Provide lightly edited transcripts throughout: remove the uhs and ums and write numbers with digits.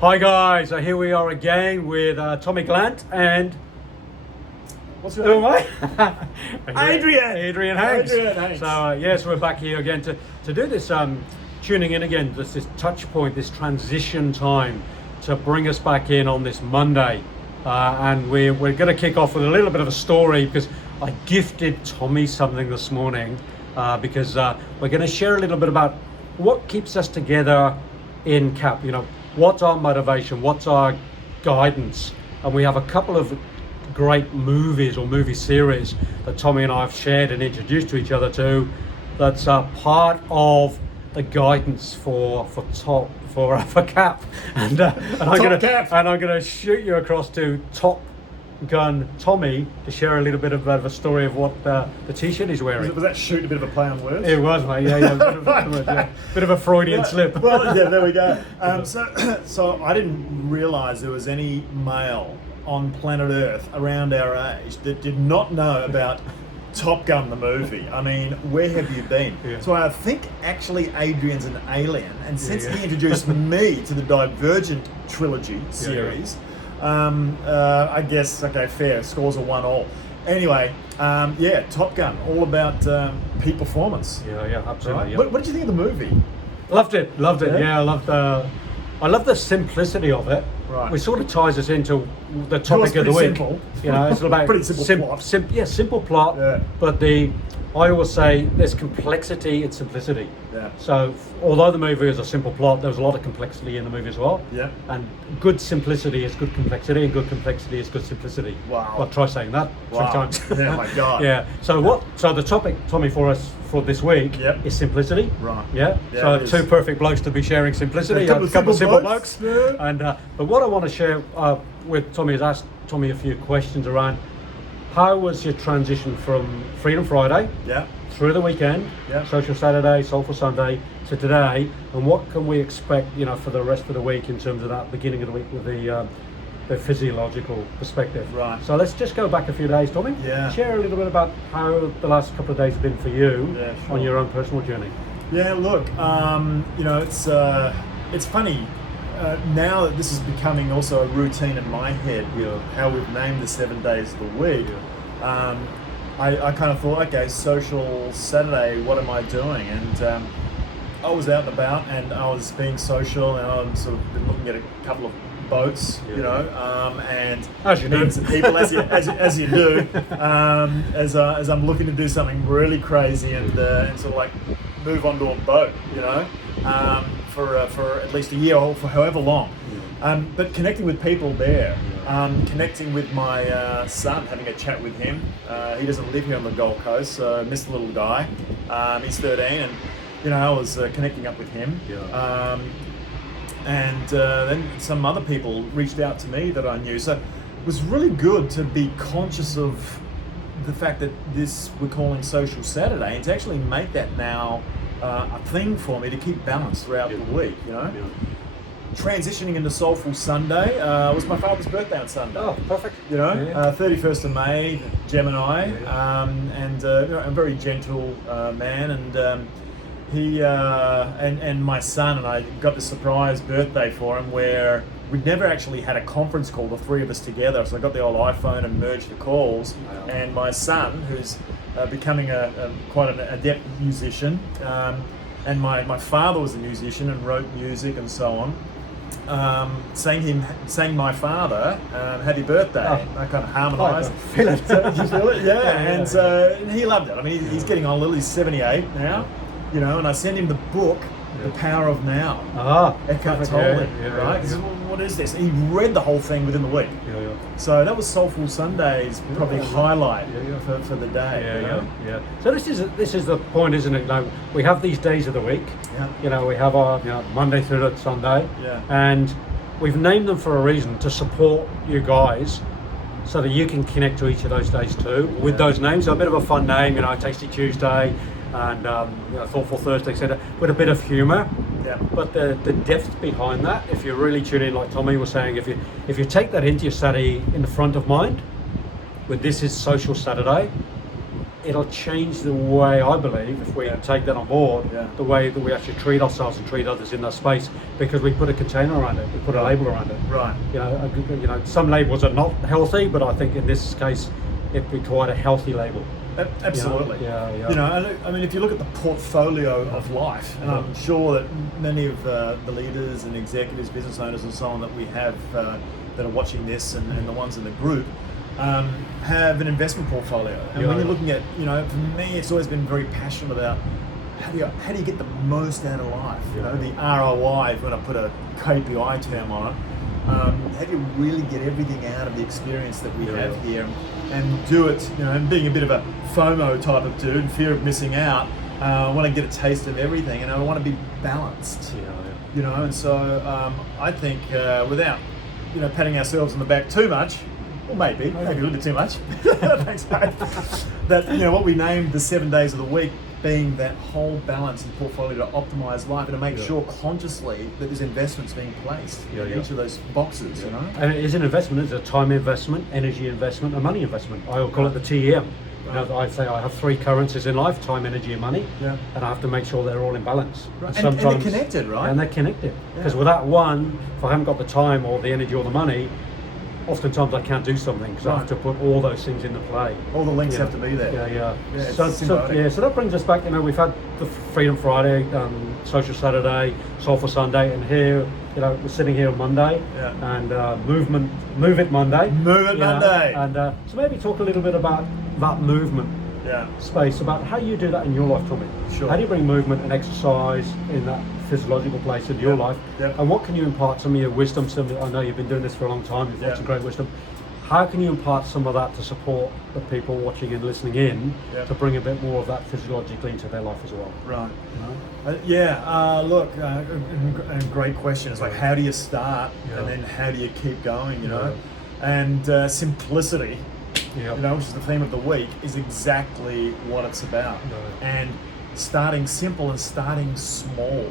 Hi guys, here we are again with Tommy Glant and What's your name? Adrian Hanks. Adrian Hanks. So yes, we're back here again to do this tuning in again, this touch point, this transition time to bring us back in on this Monday, and we're going to kick off with a little bit of a story because I gifted Tommy something this morning because we're going to share a little bit about what keeps us together in CAP. You know, what's our motivation, what's our guidance, and we have a couple of great movies or movie series that Tommy and I have shared and introduced to each other to. That's part of the guidance for CAP, and I'm gonna shoot you across to Top Gun Tommy to share a little bit about a story of what the t-shirt he's wearing. Was that shoot a bit of a play on words? It was, mate. Yeah, bit of a Freudian slip. Well, yeah, there we go. So I didn't realise there was any male on planet Earth around our age that did not know about Top Gun the movie. I mean, where have you been? Yeah. So I think actually Adrian's an alien, and since he introduced me to the Divergent trilogy series, I guess, okay, fair, scores are 1-1. Anyway, Top Gun, all about peak performance. Yeah, absolutely. Right? Yeah. What did you think of the movie? Loved it. Yeah? I love the simplicity of it. Right. Which sort of ties us into the topic of the week. Simple. You know, it's about Pretty simple plot. Simple plot. Yeah. But I always say there's complexity and simplicity. Yeah. So although the movie is a simple plot, there's a lot of complexity in the movie as well. Yeah. And good simplicity is good complexity, and good complexity is good simplicity. Wow. Well, try saying that 3 times. Yeah, my God. Yeah. So the topic, Tommy, for us for this week is simplicity. Right. Yeah. Yeah, So it is. two perfect blokes to be sharing simplicity. A couple of simple simple blokes. blokes. Yeah. And but what I want to share with Tommy is ask Tommy a few questions around how was your transition from Freedom Friday through the weekend, Social Saturday, Soulful Sunday to today, and what can we expect, for the rest of the week in terms of that beginning of the week with the physiological perspective. Right. So let's just go back a few days, Tommy. Yeah. Share a little bit about how the last couple of days have been for you on your own personal journey. Yeah, look, it's funny. Now that this is becoming also a routine in my head with how we've named the 7 days of the week, I kind of thought, okay, Social Saturday, what am I doing? And I was out and about, and I was being social, and I've sort of been looking at a couple of boats, and as you do, meeting some people as you do, as I'm looking to do something really crazy and sort of like move onto a boat, for at least a year or for however long. But connecting with people there, connecting with my son, having a chat with him. He doesn't live here on the Gold Coast, so I miss the little guy. He's 13, and I was connecting up with him. And then some other people reached out to me that I knew. So it was really good to be conscious of the fact that this we're calling Social Saturday, and to actually make that now a thing for me to keep balance throughout the week, Transitioning into Soulful Sunday was my father's birthday on Sunday. Oh, perfect. 31st of May, Gemini, and a very gentle man, and he and my son and I got this surprise birthday for him where we'd never actually had a conference call, the three of us together. So I got the old iPhone and merged the calls, and my son, who's becoming quite an adept musician, and my father was a musician and wrote music and so on. Sang my father happy birthday. I kind of harmonised. Feel it. You feel it? Yeah. And he loved it. I mean, he's getting on a little. He's 78 now. And I sent him the book, The Power of Now. Eckhart Tolle, right? He said, well, what is this? He read the whole thing within the week. So that was Soulful Sunday's probably highlight for the day. So this is the point, isn't it? Like, we have these days of the week. We have our Monday through to Sunday, and we've named them for a reason, to support you guys, so that you can connect to each of those days too with those names. So a bit of a fun name, Tasty Tuesday, and Thoughtful Thursday, etc., with a bit of humour. But the depth behind that, if you really tune in, like Tommy was saying, if you take that into your Saturday in the front of mind, with this is Social Saturday, it'll change the way, I believe, if we take that on board, the way that we actually treat ourselves and treat others in that space, because we put a container around it, we put a label around it. Right. Some labels are not healthy, but I think in this case, it'd be quite a healthy label. Absolutely. I mean, if you look at the portfolio of life, and I'm sure that many of the leaders and executives, business owners, and so on that we have that are watching this, and the ones in the group, have an investment portfolio. And when you're looking at, for me, it's always been very passionate about how do you get the most out of life? The ROI, if you want to put a KPI term on it. How do you really get everything out of the experience that we have here, and do it, and being a bit of a FOMO type of dude, fear of missing out, I want to get a taste of everything, and I want to be balanced. And so I think without, patting ourselves on the back too much, or maybe a little bit too much, thanks mate, that, what we named the 7 days of the week, being that whole balance and portfolio to optimize life and to make sure consciously that there's investments being placed in each of those boxes, And it is an investment. It's a time investment, energy investment, and money investment. I call it the TEM. I say I have 3 currencies in life: time, energy, and money, and I have to make sure they're all in balance. Right. And they're connected, right? And they're connected. Because without one, if I haven't got the time or the energy or the money, oftentimes I can't do something because I have to put all those things into play. All the links have to be there. So that brings us back. We've had the Freedom Friday, Social Saturday, Soulful Sunday, and here, we're sitting here on Monday, and Move It Monday. Monday. And so maybe talk a little bit about that movement space, about how you do that in your life, Tommy. Sure. How do you bring movement and exercise in that physiological place in your life? And what can you impart some of your wisdom? I know you've been doing this for a long time, you've got some great wisdom. How can you impart some of that to support the people watching and listening in to bring a bit more of that physiologically into their life as well? Right. Look, a great question. It's like, how do you start and then how do you keep going, And simplicity, which is the theme of the week, is exactly what it's about. And starting simple and starting small.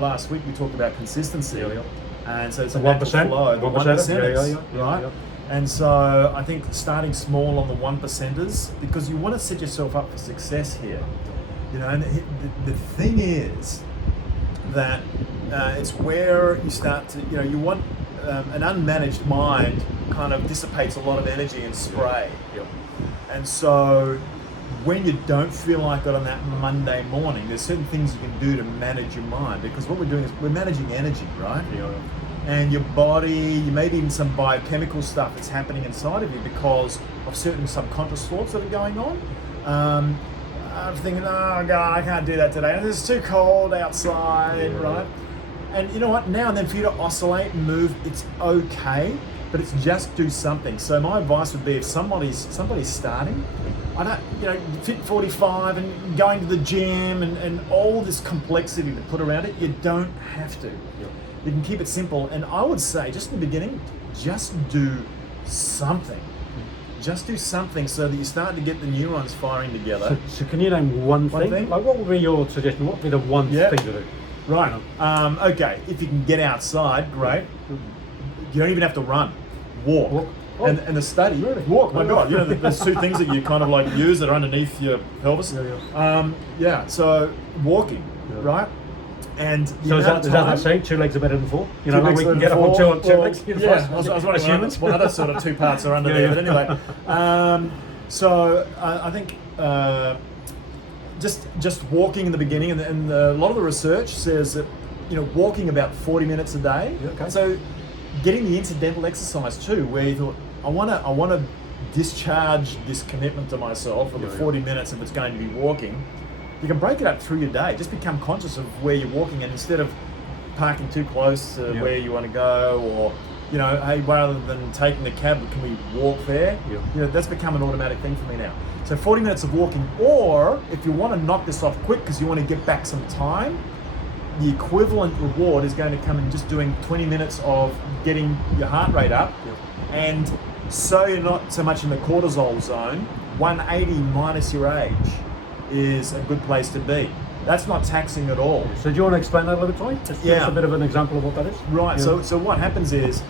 Last week we talked about consistency, and so it's a natural flow, the 1%, right? And so I think starting small on the 1%ers, because you want to set yourself up for success here. And the thing is that it's where you start to, you want an unmanaged mind kind of dissipates a lot of energy and spray. And so when you don't feel like it on that Monday morning, there's certain things you can do to manage your mind, because what we're doing is we're managing energy, right? And your body, maybe even some biochemical stuff that's happening inside of you because of certain subconscious thoughts that are going on. I'm thinking, oh God, I can't do that today. It's too cold outside, right? And you know what? Now and then for you to oscillate and move, it's okay, but it's just do something. So my advice would be, if somebody's starting, Fit 45 and going to the gym and all this complexity to put around it, you don't have to. You can keep it simple. And I would say, just in the beginning, just do something. Just do something so that you start to get the neurons firing together. So can you name one thing? Like, what would be your suggestion? What would be the one thing to do? Right. Okay. If you can get outside, great. You don't even have to run. Walk. And the study, walk, my God, there's 2 things that you kind of like use that are underneath your pelvis. So walking, right? And so is that saying 2 legs are better than 4? We can get up on two legs. Yeah, I was wondering humans. Well, other sort of 2 parts are under there, but anyway. So I think just walking in the beginning, and a lot of the research says that walking about 40 minutes a day. So getting the incidental exercise too, where you thought, I want to discharge this commitment to myself for the 40 minutes if it's going to be walking. You can break it up through your day. Just become conscious of where you're walking, and instead of parking too close to where you want to go, or hey, rather than taking the cab, can we walk there? That's become an automatic thing for me now. So 40 minutes of walking, or if you want to knock this off quick because you want to get back some time, the equivalent reward is going to come in just doing 20 minutes of getting your heart rate up, and so you're not so much in the cortisol zone. 180 minus your age is a good place to be. That's not taxing at all. So do you want to explain that a little bit, Tommy? Just give us a bit of an example of what that is. Right. So what happens is,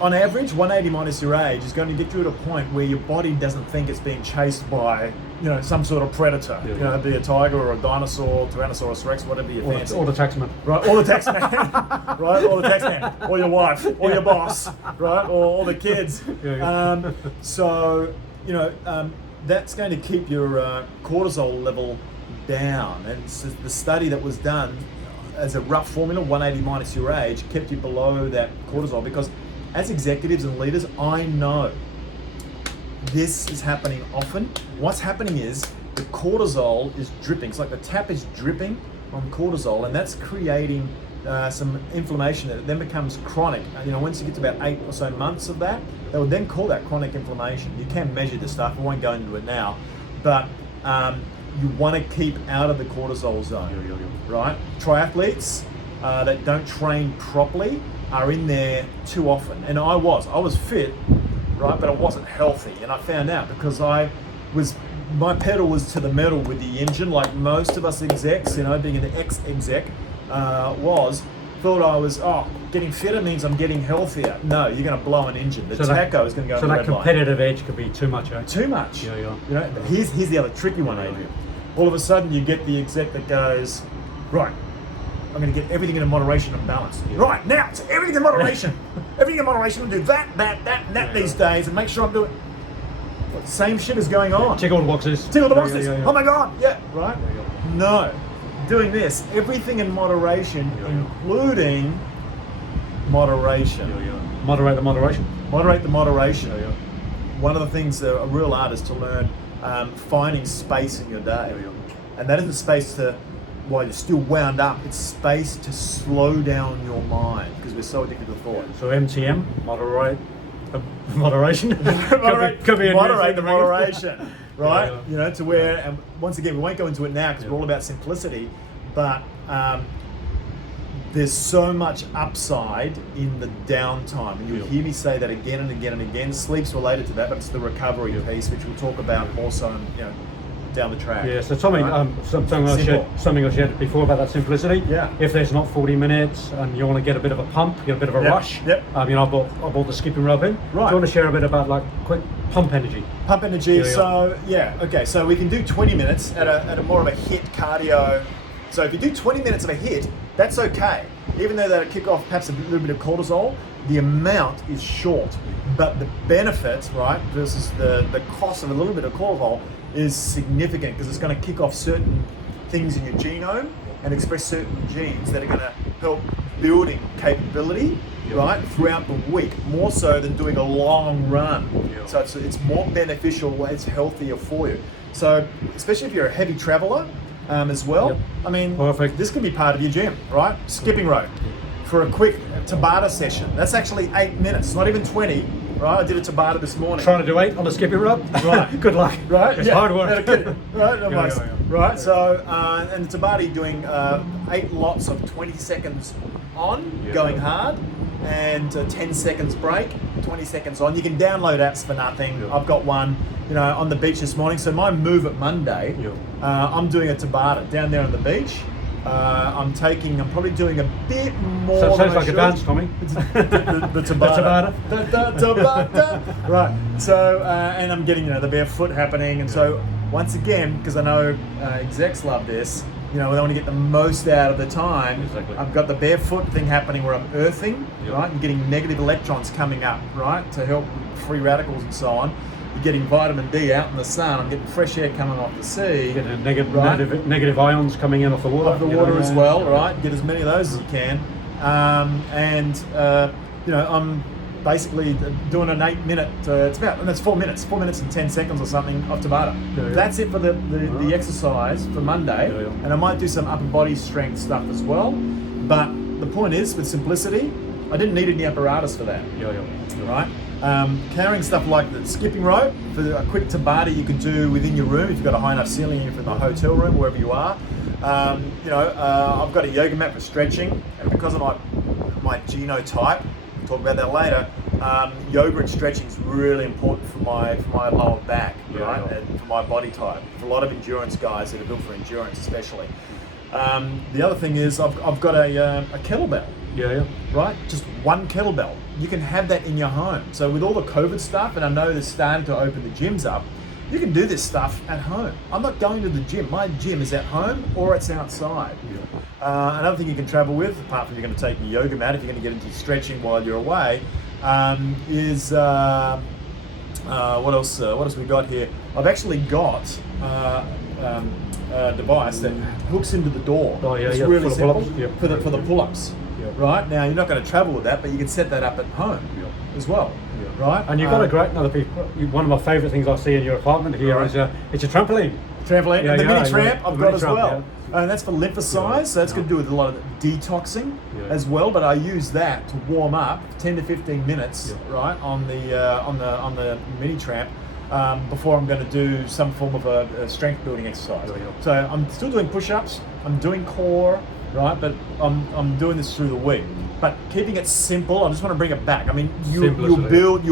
on average, 180 minus your age is going to get you at a point where your body doesn't think it's being chased by, some sort of predator. Be a tiger or a dinosaur, Tyrannosaurus Rex, whatever you fancy. Or the taxman. Right, or the taxman, right, or the taxman, or your wife, or your boss, right, or the kids. So, that's going to keep your cortisol level down. And so the study that was done as a rough formula, 180 minus your age, kept you below that cortisol, because as executives and leaders, I know this is happening often. What's happening is the cortisol is dripping. It's like the tap is dripping on cortisol, and that's creating some inflammation that then becomes chronic. Once you get to about 8 or so months of that, they would then call that chronic inflammation. You can measure this stuff. I won't go into it now, but you want to keep out of the cortisol zone, right? Triathletes that don't train properly are in there too often. And I was fit, right? But I wasn't healthy. And I found out because my pedal was to the metal with the engine, like most of us execs, being an ex-exec, thought I was, getting fitter means I'm getting healthier. No, you're going to blow an engine. The tacho is going to go in the red line. So that competitive edge could be too much, eh? Too much. Here's the other tricky one, Adrian. All of a sudden you get the exec that goes, right, I'm going to get everything in moderation and balance. Right, now, it's everything in moderation. Everything in moderation. I'll do that, and that these days, and make sure I'm doing... Well, same shit is going on. Tick all the boxes. Tick all the boxes. Oh my God, right? No. Doing this, everything in moderation, including moderation. Moderate the moderation. Moderate the moderation. One of the things that a real art is to learn finding space in your day. And that isn't space to, while you're still wound up, it's space to slow down your mind, because we're so addicted to thought. So MTM, moderate the moderation. Could be moderate the moderation. Right? To where, and once again, we won't go into it now because we're all about simplicity, but there's so much upside in the downtime. And you'll hear me say that again and again and again. Sleep's related to that, but it's the recovery piece, which we'll talk about more so, down the track. Yeah, so Tommy, something I shared before about that simplicity. Yeah. If there's not 40 minutes and you want to get a bit of a pump, get a bit of a rush. I bought the skipping rope in. Right. Do you want to share a bit about quick pump energy? Pump energy. So we can do 20 minutes at a more of a HIIT cardio. So if you do 20 minutes of a HIIT, that's okay. Even though that'll kick off perhaps a little bit of cortisol, the amount is short, but the benefits, right, versus the cost of a little bit of cortisol is significant, because it's going to kick off certain things in your genome and express certain genes that are going to help building capability, right, throughout the week, more so than doing a long run. So it's more beneficial, it's healthier for you. So especially if you're a heavy traveler as well, I mean, perfect. This can be part of your gym, right? Skipping rope for a quick Tabata session. That's actually 8 minutes, not even 20. Right, I did a Tabata this morning. Trying to do 8 on the skipping rope? Right. Good luck. Right? It's hard work. Right? Right, so, and the Tabata, you're doing 8 lots of 20 seconds on, going hard, and 10 seconds break, 20 seconds on. You can download apps for nothing. I've got one, on the beach this morning. So my Move It Monday, I'm doing a Tabata down there on the beach. I'm probably doing a bit more. So it sounds like a dance, Tommy. The Tabata. Tabata. Right. So, and I'm getting, the barefoot happening. And so, once again, because I know execs love this, they want to get the most out of the time. Exactly. I've got the barefoot thing happening where I'm earthing, right? And getting negative electrons coming up, right? To help free radicals and so on. You're getting vitamin D out in the sun. I'm getting fresh air coming off the sea. Get negative ions coming in off the water. Off the water as well, right? Get as many of those as you can. I'm basically doing an 8 minute, that's 4 minutes, 4 minutes and 10 seconds or something of Tabata. That's it for the exercise for Monday. And I might do some upper body strength stuff as well. But the point is, with simplicity, I didn't need any apparatus for that. Right? Carrying stuff like the skipping rope for a quick Tabata you can do within your room if you've got a high enough ceiling, if you're in the hotel room, wherever you are. I've got a yoga mat for stretching, and because of my genotype, we'll talk about that later, yoga and stretching is really important for my lower back, right, and for my body type. For a lot of endurance guys that are built for endurance especially. The other thing is I've got a kettlebell. Yeah. right? Just one kettlebell. You can have that in your home. So with all the COVID stuff, and I know they're starting to open the gyms up, you can do this stuff at home. I'm not going to the gym. My gym is at home or it's outside. Another thing you can travel with, apart from you're going to take your yoga mat if you're going to get into stretching while you're away, is what else? What else we got here? I've actually got a device that hooks into the door. Oh, yeah, it's yeah, really for the simple pull-ups. for the pull-ups. Yeah. Right now, you're not going to travel with that, but you can set that up at home as well. Right, And you've got a great, one of my favourite things I see in your apartment here is it's a trampoline. Trampoline, Yeah, and the yeah, mini tramp yeah. I've The got mini as tramp, well. And that's for lymphocytes, so that's going to do with a lot of detoxing as well. But I use that to warm up 10 to 15 minutes, right, on the mini tramp before I'm going to do some form of a strength building exercise. So I'm still doing push-ups, I'm doing core, right, but I'm doing this through the week. But keeping it simple, I just want to bring it back. I mean, you'll build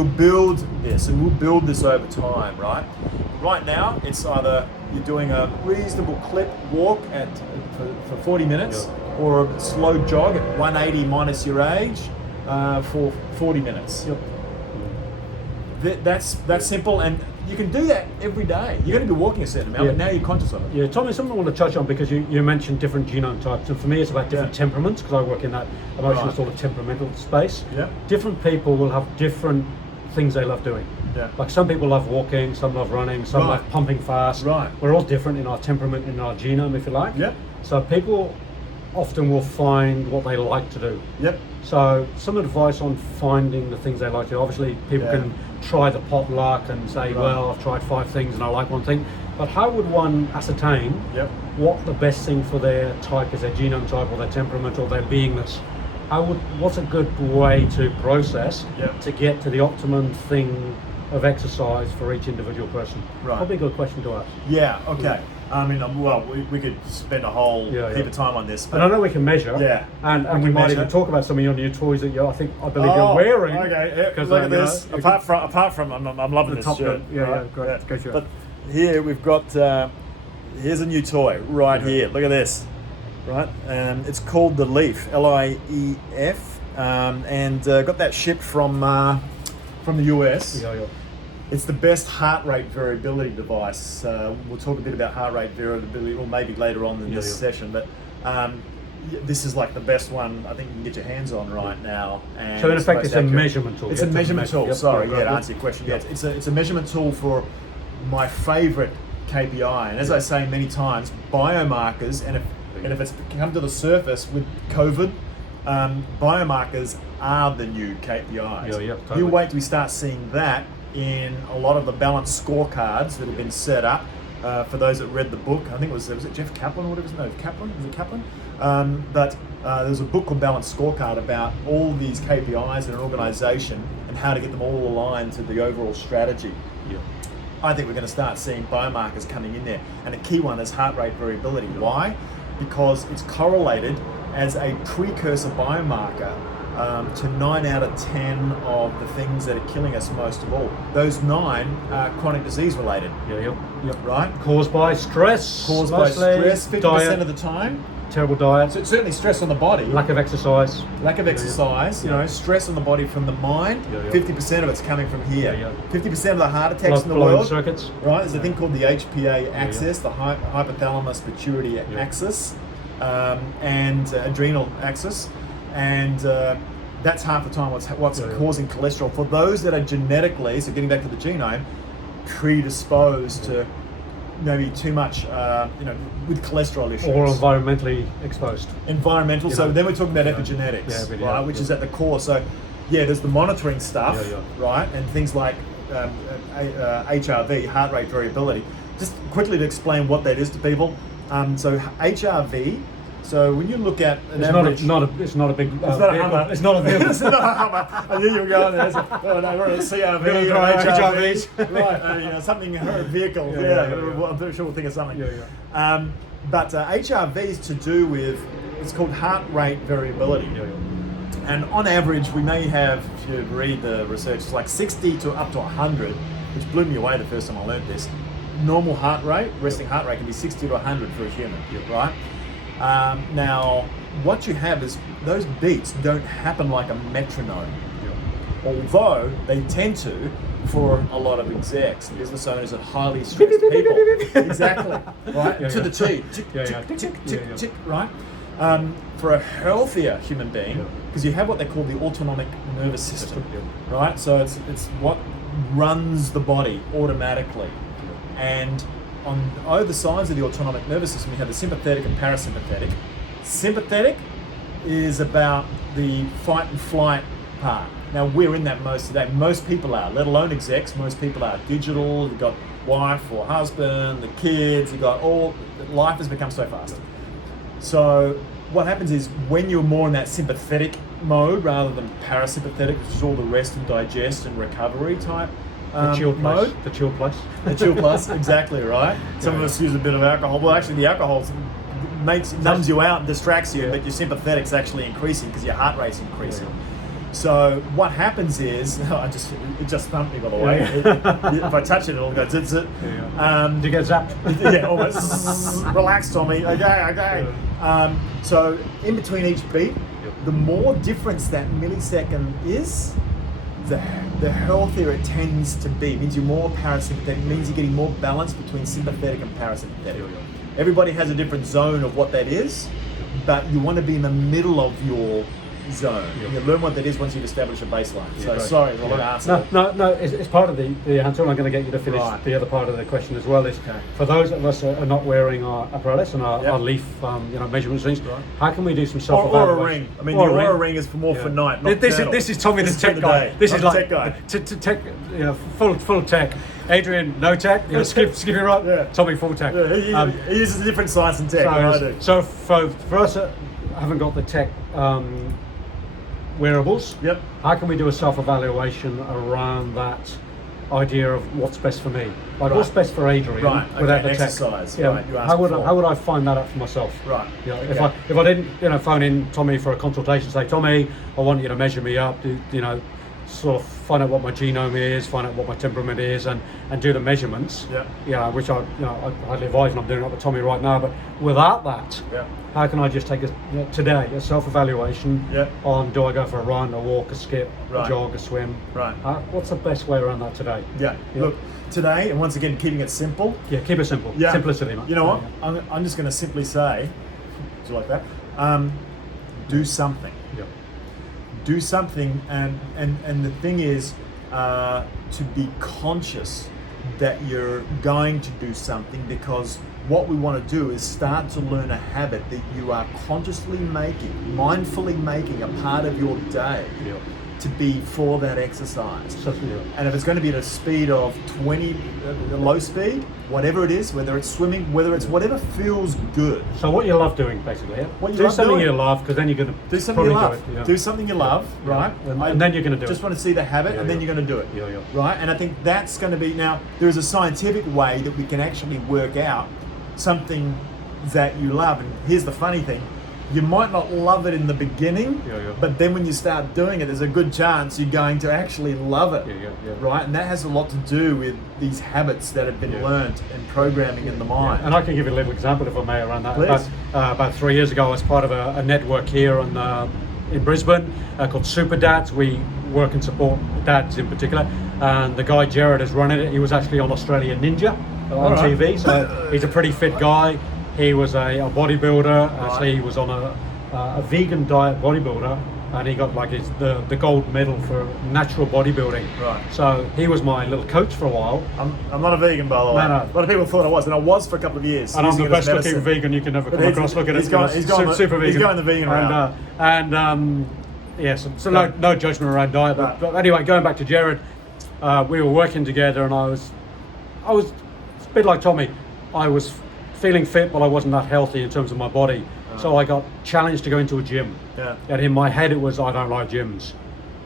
this, and we'll build this over time, right? Right now, it's either you're doing a reasonable clip walk for 40 minutes, or a slow jog at 180 minus your age for 40 minutes. That's simple, and you can do that every day. You're going to be walking a certain amount, but now you're conscious of it. Yeah, Tommy, something I want to touch on, because you mentioned different genome types, and for me it's about different temperaments, because I work in that emotional sort of temperamental space. Different people will have different things they love doing. Like some people love walking, some love running, some love pumping fast. We're all different in our temperament, in our genome, if you like. So people often will find what they like to do. So some advice on finding the things they like to do. Obviously people can try the potluck and say, well, I've tried 5 things and I like one thing. But how would one ascertain what the best thing for their type is, their genome type or their temperament or their beingness? What's a good way to process to get to the optimum thing of exercise for each individual person? Probably a good question to ask. Okay. I mean, well, we could spend a whole heap of time on this. But and I know we can measure. And we might even talk about some of your new toys that I believe you're wearing. Okay, look at this. Apart from, I'm loving this shirt. Great. Go for it. But here we've got, here's a new toy right here. Look at this. Right, it's called the Leaf, L-I-E-F, and got that shipped from the US. It's the best heart rate variability device. We'll talk a bit about heart rate variability, or maybe later on in this session, but this is like the best one I think you can get your hands on right now. And so in effect, it's a measurement tool. It's a measurement tool. Sorry, to answer your question. It's a measurement tool for my favorite KPI, and as I say many times, biomarkers, and if it's come to the surface with COVID, biomarkers are the new KPIs. Totally. You wait till we start seeing that in a lot of the balanced scorecards that have been set up for those that read the book. I think was it Jeff Kaplan or whatever? No, Kaplan. Was it Kaplan? But there's a book called Balanced Scorecard about all these KPIs in an organisation and how to get them all aligned to the overall strategy. I think we're going to start seeing biomarkers coming in there, and a key one is heart rate variability. Why? Because it's correlated as a precursor biomarker to 9 out of 10 of the things that are killing us most of all. Those 9 are chronic disease related. Right? Caused by stress. Caused by stress, 50% diet, of the time. Terrible diet. So it's certainly stress on the body. Lack of exercise. You know, stress on the body from the mind. 50% of it's coming from here. 50% of the heart attacks in the world. Circuits. Right? There's a thing called the HPA axis, the hypothalamus pituitary axis, and adrenal axis, and that's half the time what's causing cholesterol. For those that are genetically, so getting back to the genome, predisposed to maybe too much, with cholesterol issues. Or environmentally exposed. Environmental, so then we're talking about epigenetics, right, which is at the core. So, there's the monitoring stuff, right, and things like HRV, heart rate variability. Just quickly to explain what that is to people. So HRV. So when you look at an average, it's not a big. It's not a Hummer. It's not a vehicle. It's not a Hummer. I knew you were going there. CRV, HRVs, right? Something a vehicle. I'm pretty sure we'll think of something. But HRV is to do with, it's called heart rate variability. And on average, we may have, if you read the research, it's like 60 to up to 100, which blew me away the first time I learned this. Normal heart rate, resting heart rate, can be 60 to 100 for a human, right? Now, what you have is those beats don't happen like a metronome. Although they tend to for a lot of execs, business owners, and highly stressed people. Exactly, right? To the T. Tick, tick, tick, tick, tick, right? For a healthier human being, because you have what they call the autonomic nervous system, right? So it's what runs the body automatically. And on either sides of the autonomic nervous system, you have the sympathetic and parasympathetic. Sympathetic is about the fight and flight part. Now, we're in that most today. Most people are, let alone execs. Most people are digital. You've got wife or husband, the kids. You've got life has become so fast. So what happens is when you're more in that sympathetic mode rather than parasympathetic, which is all the rest and digest and recovery type the chill mode. The chill plus. The chill plus, exactly right. Some of us use a bit of alcohol. Well, actually, the alcohol numbs you out and distracts you, but your sympathetic's actually increasing because your heart rate's increasing. So what happens is, it just thumped me, by the way. If I touch it, it'll go zit zit. Do you get zapped? Yeah, almost. Relax, Tommy. Okay. So in between each beat, the more difference that millisecond is, the healthier it tends to be. It means you're more parasympathetic. It means you're getting more balance between sympathetic and parasympathetic. Everybody has a different zone of what that is, but you want to be in the middle of your zone. You learn what that is once you've established a baseline. So sorry, there's a lot of answer. No, it's part of the answer. I'm going to get you to finish the other part of the question as well. Is for those of us who are not wearing our apparatus and our leaf, measurement things, how can we do some self-evaluation? Or a ring. I mean, your ring is more for night. Not this is Tommy, the tech guy. This is like tech, full tech. Adrian, no tech. Skip it right. Tommy, full tech. He uses a different science and tech than I do. So for us that haven't got the tech wearables, how can we do a self-evaluation around that idea of what's best for me? Like what's best for Adrian without the exercise. tech? How would I find that out for myself? If I didn't phone in Tommy for a consultation, say, Tommy, I want you to measure me up, sort of find out what my genome is, find out what my temperament is, and do the measurements. Which I highly advise, and I'm doing it with Tommy right now. But without that, how can I just take today a self-evaluation on do I go for a run, a walk, a skip, a jog, a swim? What's the best way around that today? Look, today, and once again, keeping it simple. Keep it simple. Simplicity, mate. You know what? I'm just going to simply say, do you like that? Do something. Do something, and the thing is to be conscious that you're going to do something, because what we want to do is start to learn a habit that you are consciously making, mindfully making a part of your day to be for that exercise. And if it's going to be at a speed of 20, low speed, whatever it is, whether it's swimming, whether it's whatever feels good. So what you love doing, basically. Do something you love, because then you're going to do something you love. Do something you love, right? And then you're going to do it. Just want to see the habit, and then you're going to do it, right? And I think that's going to be, now, there is a scientific way that we can actually work out something that you love. And here's the funny thing. You might not love it in the beginning, but then when you start doing it, there's a good chance you're going to actually love it, right? And that has a lot to do with these habits that have been learnt and programming in the mind. And I can give you a little example, if I may, around that. Please. About 3 years ago, I was part of a network here in Brisbane called Super Dads. We work and support dads in particular, and the guy Jared is running it. He was actually on Australian Ninja on TV, so he's a pretty fit guy. He was a bodybuilder. Actually, he was on a vegan diet bodybuilder, and he got like the gold medal for natural bodybuilding. So he was my little coach for a while. I'm not a vegan, by the way. No. A lot of people thought I was, and I was for a couple of years. And I'm the best looking vegan you can ever come across. Look at it. He's going super vegan. He's going the vegan route. So no judgment around diet. But anyway, going back to Jared, we were working together, and I was a bit like Tommy. I was feeling fit, but I wasn't that healthy in terms of my body. So I got challenged to go into a gym. And in my head it was, I don't like gyms.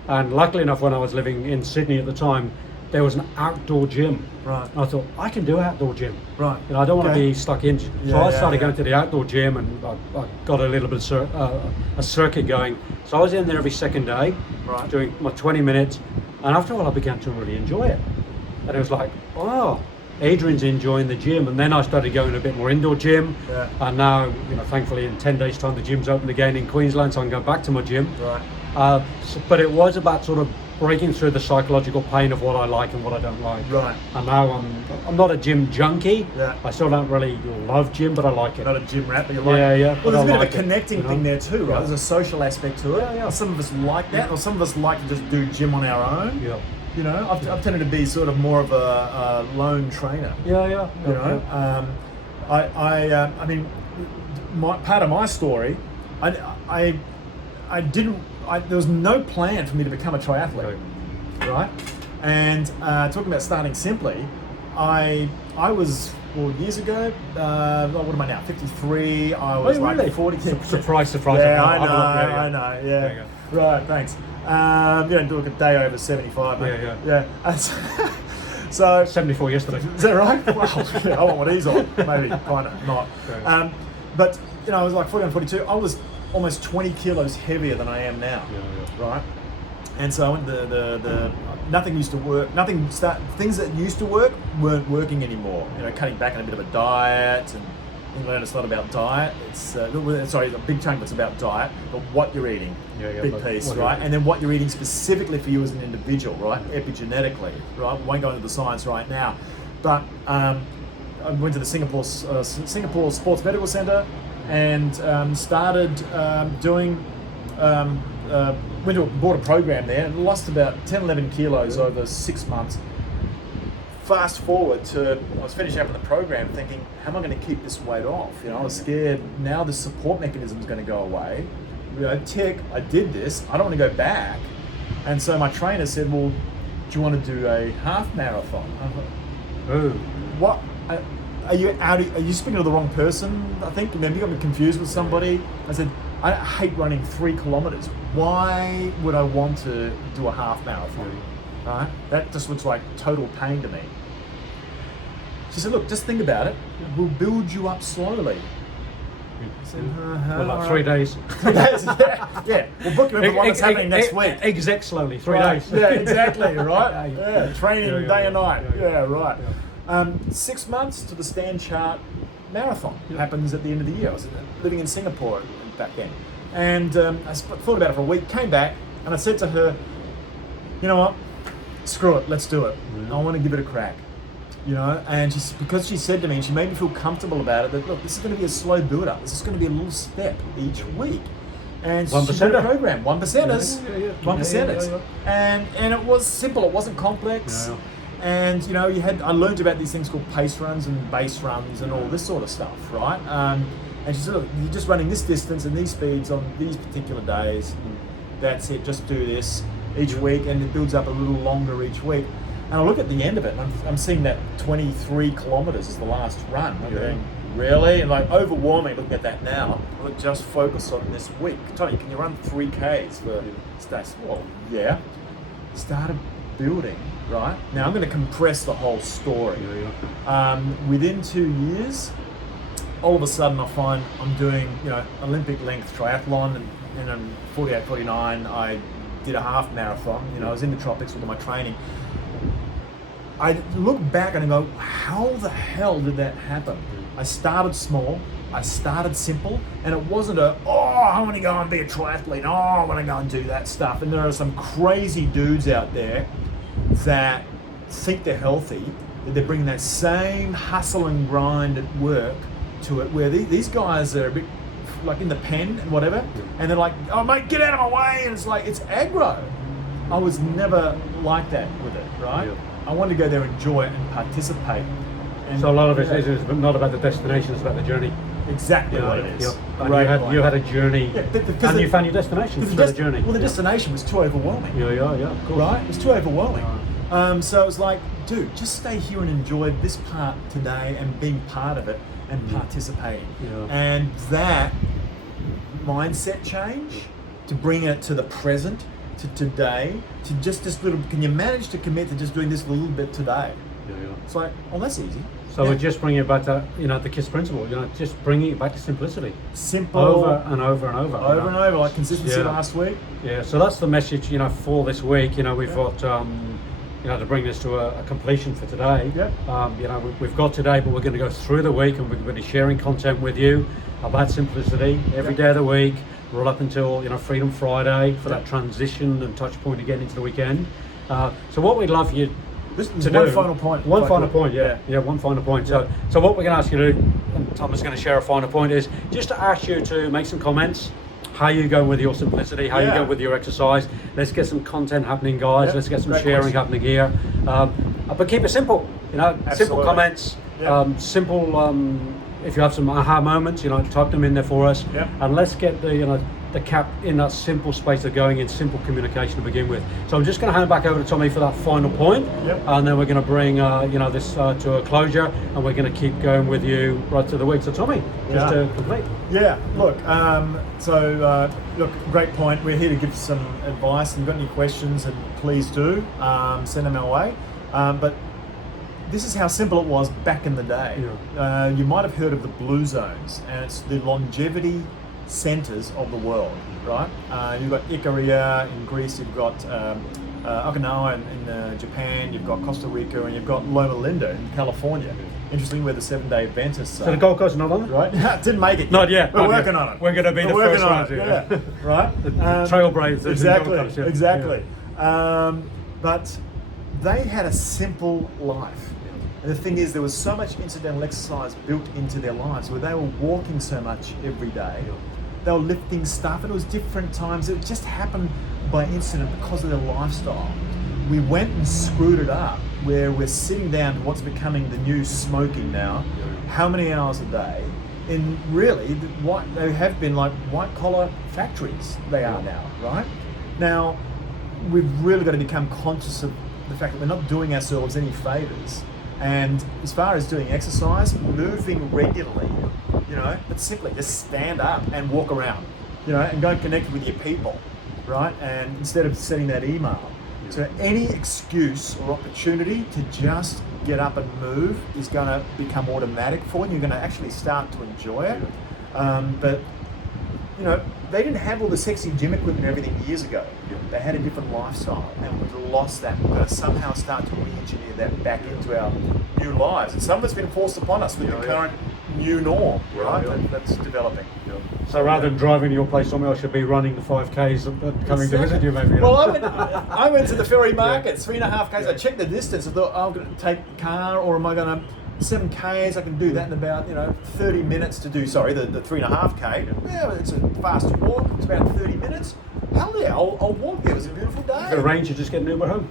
And luckily enough, when I was living in Sydney at the time, there was an outdoor gym. And I thought, I can do outdoor gym. I don't want to be stuck in. So I started going to the outdoor gym, and I got a little bit of a circuit going. So I was in there every second day, doing my 20 minutes. And after a while, I began to really enjoy it. And it was like, Adrian's enjoying the gym, and then I started going a bit more indoor gym. Yeah. And now, thankfully in 10 days time the gym's open again in Queensland, so I can go back to my gym. Right. But it was about sort of breaking through the psychological pain of what I like and what I don't like. Right. And now I'm not a gym junkie. Yeah. I still don't really love gym, but I like it. Not a gym rat, but you like Yeah, it. yeah. Well, there's a bit like of a connecting thing there too, right? Yeah. There's a social aspect to it. Yeah. Some of us like that, or some of us like to just do gym on our own. Yeah. I've tended to be sort of more of a lone trainer. Yeah. I mean, part of my story, there was no plan for me to become a triathlete, right? And talking about starting simply, I was 4 years ago. What am I now? 53. I was really? 40. Surprise. Yeah, I Yeah. know. There Yeah. you go. Right. Thanks. Do like a day over 75. Mate. Yeah. So 74 yesterday. is that right? Well, yeah, I want what he's on. Maybe kind of not. Okay. But I was like 41, 42. I was almost 20 kilos heavier than I am now. Yeah. Right. And so I went the nothing used to work. Things that used to work weren't working anymore. Cutting back on a bit of a diet, and you learn it's not about diet. It's a big chunk of it's about diet, but what you're eating, big piece, right? And then what you're eating specifically for you as an individual, right? Epigenetically, right? We won't go into the science right now, but I went to the Singapore Sports Medical Centre and started doing. Bought a program there and lost about 10, 11 kilos over 6 months. Fast forward to, I was finishing up in the program thinking, how am I going to keep this weight off? I was scared now the support mechanism is going to go away. I did this, I don't want to go back. And so my trainer said, well, do you want to do a half marathon? I thought, Ooh. what? Are you speaking to the wrong person? I think maybe you got me confused with somebody. I said, I hate running 3 kilometers. Why would I want to do a half marathon? Right? That just looks like total pain to me. She said, look, just think about it. We'll build you up slowly. I said, Well, like 3 days. 3 days, yeah. We'll book you in for one that's happening next week. Exec slowly, 3 Right. days. Yeah, exactly, right? Yeah, training day and night. Yeah, right. Yeah. 6 months to the Stand Chart marathon happens at the end of the year. I was living in Singapore back then. And I thought about it for a week, came back, and I said to her, you know what, screw it, let's do it. I want to give it a crack. And because she said to me, and she made me feel comfortable about it, that look, this is going to be a slow build-up. This is going to be a little step each week. And she did a program, 1%ers, 1%ers. And it was simple, it wasn't complex. Yeah. And I learned about these things called pace runs and base runs and all this sort of stuff, right? And she said, look, you're just running this distance and these speeds on these particular days. That's it, just do this each week, and it builds up a little longer each week. And I look at the end of it, and I'm seeing that 23 kilometers is the last run. I'm going, really? And overwhelming looking at that now. Look, just focus on this week. Tony, can you run 3Ks for stats? Well, yeah. Started building, right? Now I'm going to compress the whole story. Within 2 years, all of a sudden I find I'm doing, Olympic length triathlon, and in 48, 49, I did a half marathon. I was in the tropics with my training. I look back and I go, how the hell did that happen? I started small, I started simple, and it wasn't I want to go and be a triathlete, I want to go and do that stuff. And there are some crazy dudes out there that think they're healthy, that they're bringing that same hustle and grind at work to it, where these guys are a bit like in the pen and whatever, and they're like, oh mate, get out of my way, and it's like, it's aggro. I was never like that with it, right? Yeah. I wanted to go there, enjoy it, and participate. And So a lot of it is not about the destination, it's about the journey. exactly what it is. And you had a journey, and you found your destination through the journey. Well, the destination was too overwhelming. Yeah, of course. Right? It was too overwhelming. So it was like, dude, just stay here and enjoy this part today and being part of it and participating. Yeah. And that mindset change, to bring it to the present, to today, to just this little, can you manage to commit to just doing this a little bit today? Yeah. It's like, oh, that's easy. So we're just bringing it back to, the KISS principle, just bringing it back to simplicity. Simple. Over and over and over. Over and over, like consistency last week. Yeah, so that's the message, for this week. We've got to bring this to a completion for today. Yep. We've got today, but we're going to go through the week and we're going to be sharing content with you about simplicity every day of the week, right up until Freedom Friday for that transition and touch point again into the weekend. So what we'd love for you to do. One final point. One final point, yeah, one final point. So what we're going to ask you to do, and Tom is going to share a final point, is just to ask you to make some comments. How you go with your simplicity, how you go with your exercise. Let's get some content happening, guys. Yep. Let's get some Great sharing question. happening here. But keep it simple, simple Absolutely. comments, Yep. simple, if you have some aha moments, type them in there for us. Yep. And let's get the cap in that simple space of going in simple communication to begin with. So I'm just going to hand back over to Tommy for that final point. Yep. And then we're going to bring this to a closure, and we're going to keep going with you right through the week. So Tommy, just to complete. Yeah, look, look, great point. We're here to give some advice, and if you've got any questions, and please do send them our way. But this is how simple it was back in the day. You might have heard of the blue zones, and it's the longevity centers of the world, right? You've got Ikaria in Greece, you've got Okinawa in Japan, you've got Costa Rica, and you've got Loma Linda in California. Interestingly, where the 7-day Adventists are. So the Gold Coast is not on it? Right? Didn't make it. Not yet. We're working on it. We're going to be the first ones here. Yeah. Right? The trailblazers. Exactly. Coast, yeah. Exactly. But they had a simple life. And the thing is, there was so much incidental exercise built into their lives where they were walking so much every day. They were lifting stuff, and it was different times. It just happened by incident because of their lifestyle. We went and screwed it up where we're sitting down to what's becoming the new smoking now. How many hours a day? In really, they have been like white collar factories they are now, right? Now, we've really got to become conscious of the fact that we're not doing ourselves any favors. And as far as doing exercise, moving regularly, but simply just stand up and walk around, and go and connect with your people, right? And instead of sending that email. So any excuse or opportunity to just get up and move is going to become automatic for you. You're going to actually start to enjoy it. But they didn't have all the sexy gym equipment and everything years ago. They had a different lifestyle, and we've lost that. We've got to somehow start to re-engineer that back into our new lives. And some of it's been forced upon us with the current new norm, right? That's developing. So rather than driving to your place, someone else should be running the 5Ks and coming to visit you, maybe. Well, I went to the ferry market, 3.5 Ks. I checked the distance. I thought, I'm going to take a car, or am I going to 7 Ks? I can do that in about 30 minutes to do. Sorry, the 3.5 K. Yeah, it's a fast walk. It's about 30 minutes. Hell yeah, I'll walk there. It was a beautiful day. Could arrange to just get an Uber home.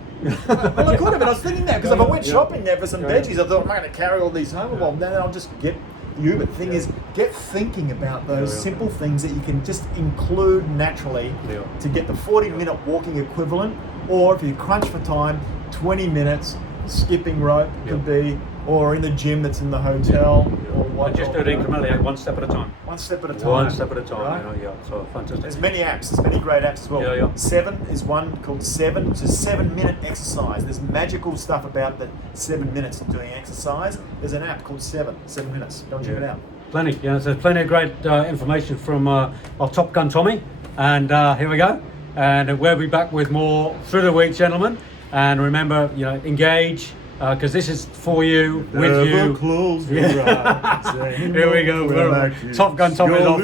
Well, I could have, and I was thinking that because if I went shopping there for some veggies, I thought, I'm not going to carry all these home. Well, then I'll just get the Uber. The thing is, get thinking about those simple things that you can just include naturally to get the 40-minute walking equivalent, or if you crunch for time, 20 minutes, skipping rope could be, or in the gym that's in the hotel, or what. Just do it incrementally, one step at a time. One step at a time. One step at a time, Right? so fantastic. There's many apps, there's many great apps as well. 7 is one called 7, which is 7-minute exercise. There's magical stuff about the 7 minutes of doing exercise. There's an app called 7 minutes. Go and check it out. Plenty, so there's plenty of great information from our Top Gun Tommy. And here we go. And we'll be back with more through the week, gentlemen. And remember, engage, because this is for you, with you. Close Here we go. Top Gun Tommy's off.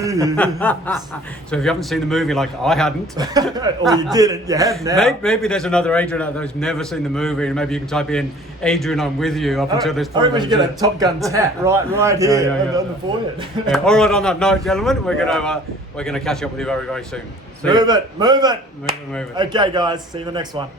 So if you haven't seen the movie, like I hadn't, or you didn't, you have now. maybe there's another Adrian out there who's never seen the movie, and maybe you can type in Adrian, I'm with you up until this I point. reckon we should get a Top Gun tat right here on the forehead. All right, on that note, gentlemen, we're gonna catch up with you very, very soon. Move it. Move it. Okay, guys, see you in the next one.